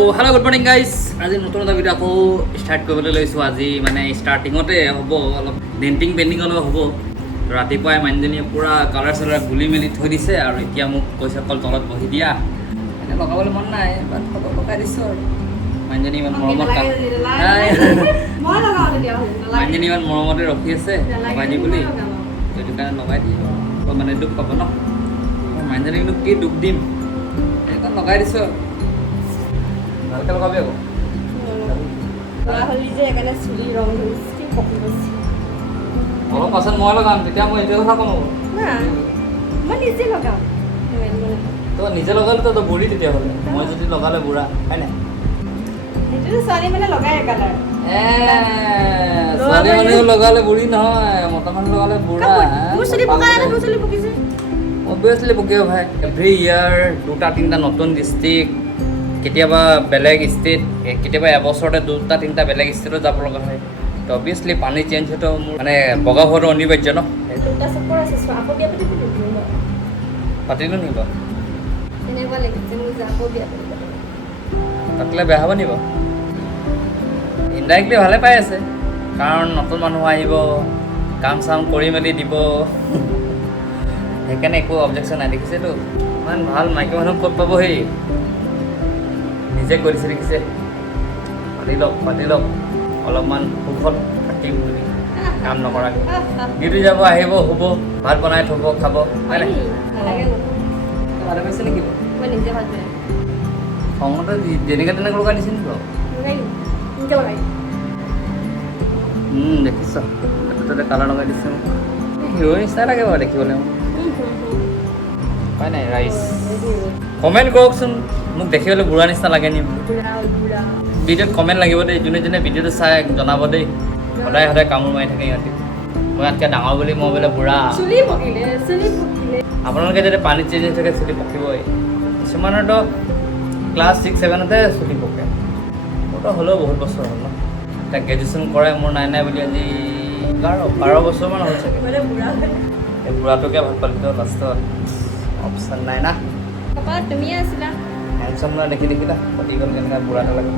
Hello good morning guys आज नतुन এটা video আকৌ ষ্টাৰ্ট কৰিবলৈ লৈছোঁ আজি মানে ষ্টাৰ্টিঙতে হ'ব অলপ ডেণ্টিং পেইণ্টিং অলপ হ'ব ৰাতিপুৱাই মানুহজনীয়ে পুৰা কালাৰ চালাৰ গুলি মেলি থৈ দিছে আৰু এতিয়া মোক কৈছে অকল তলত বহি দিয়া এনে লগাবলৈ মন নাই বাট ফটো লগাই দিছোঁ আৰু মানুহজনী ইমান মৰমত মানুহজনী ইমান মৰমতে ৰখি আছে লগাই দি বুলি সেইটো কাৰণে লগাই দি মানে দুখ পাব ন মানুহজনীক কি দুখ দিম সেইকাৰণে লগাই দিছোঁ ভালকে লগাবি আকৌ অলপ পাছত মই লগাম তেতিয়া মই এইটো কথা কম তই নিজে লগালে তই বুঢ়ী তেতিয়াহ'লে মই যদি লগালে বুঢ়া হয় নাই ছোৱালী মানুহ লগালে বুঢ়ী নহয় মতা মানুহ লগালে বুঢ়া অবভিয়াছলি পকিব ভাই এভৰি ইয়াৰ দুটা তিনিটা নতুন ডিষ্ট্ৰিক্ট কেতিয়াবা বেলেগ ষ্টেট কেতিয়াবা এবছৰতে দুটা তিনিটা বেলেগ ষ্টেটত যাব লগা হয় তো অবভিয়াছলি পানী চেঞ্জ হোৱাটো মোৰ মানে বগা হোৱাটো অনিবাৰ্য ন পাতিলোঁ নি বাৰু পাতিলে বেয়া হ'ব নি বাৰু ইনডাইৰেক্টলি ভালে পাই আছে কাৰণ নতুন মানুহ আহিব কাম চাম কৰি মেলি দিব সেইকাৰণে একো অবজেকশ্যন নাই দেখিছেতো ইমান ভাল মাইকী মানুহ ক'ত পাব সেই নিজে কৰিছে দেখিছে পাতি লওক অলপমান সুখত থাকিম বুলি কাম নকৰাকৈ ডিউটি যাব আহিব শুব ভাত বনাই থ'ব খাব হয় নাই ভালে পাইছে নেকি খঙতে যেনেকৈ তেনেকৈ লগাই দিছে নেকি বাৰু দেখিছ তাতে কালাৰ লগাই দিছে হিৰ' নিচিনা লাগে বাৰু দেখিবলৈ হয় নাই ৰাইচ কমেণ্ট কৰকচোন মোক দেখিবলৈ বুঢ়া নিচিনা লাগে নি ভিডিঅ'ত কমেণ্ট লাগিব দেই যোনে যোনে ভিডিঅ'টো চাই জনাব দেই সদায় সদায় কামোৰ মাৰি থাকে সিহঁতি মই ইয়াতকৈ ডাঙৰ বুলি মই বোলে বুঢ়া আপোনালোকে যদি পানীত চেঞ্জ হৈ থাকে চুলি পকিবই কিছুমানৰতো ক্লাছ 6-7তে চুলি পকে মোৰতো হ'লেও বহুত বছৰ হ'ল ন এতিয়া গ্ৰেজুৱেশ্যন কৰাই মোৰ নাই বুলি আজি 12 বছৰমান হ'ল চাগে এই বুঢ়াটোকে ভাল পালিতো লাষ্টত অপশ্যন নাই না তুমি আছিলা হেণ্ডচাম না দেখি দেখিলা পতি গ'ল কেনেকৈ বুঢ়া নালাগে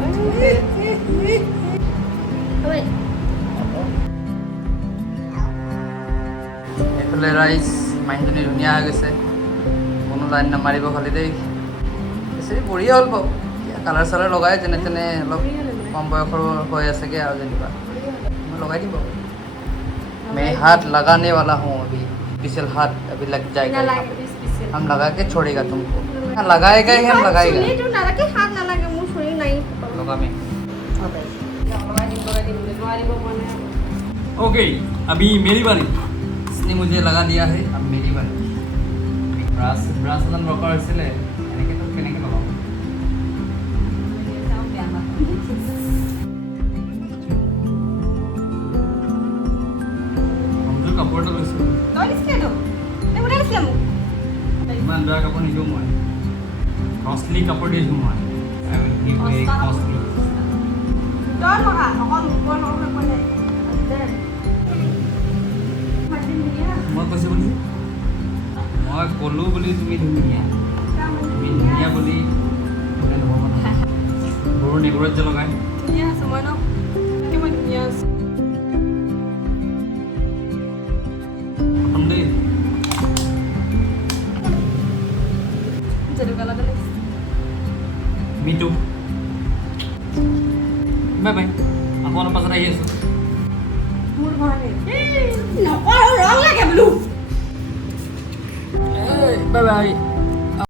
এইফালে ৰাইচ মাইণ্ডজনী ধুনীয়া হৈ গৈছে কোনো লাইন নামাৰিব খালি দেই বেছি বঢ়িয়া হ'ল বাৰু কালাৰ চালাৰ লগাই যেনে তেনে অলপ কম বয়সৰ হৈ আছেগৈ আৰু যেনিবা মই লগাই দিম বাৰু मैं हाथ लगाने वाला हूँ अभी स्पेशल हाथ अभी लग जाएगा हम लगा के छोड़ेगा तुमको लगाएगा ही हम लगाएगा लगा में ओके अभी मेरी बारी इसने मुझे लगा दिया है अब मेरी बारी ब्रास अलग रखा হৈছিলে এনেকৈ তো কেনেকৈ লগাও কাপোৰ এটা লৈছোঁ ইমান বেয়া কাপোৰ নিদিওঁ মই কষ্টলি কাপোৰ দিছোঁ মই মই কৈছোঁ বুলি মই ক'লোঁ বুলি তুমি ধুনীয়া বুলি বোলে নহ'ব নহয় গৰুৰ নেগুৰত যে লগাই Me too. Bye bye. Aku orang pasar aja su. Bye bye.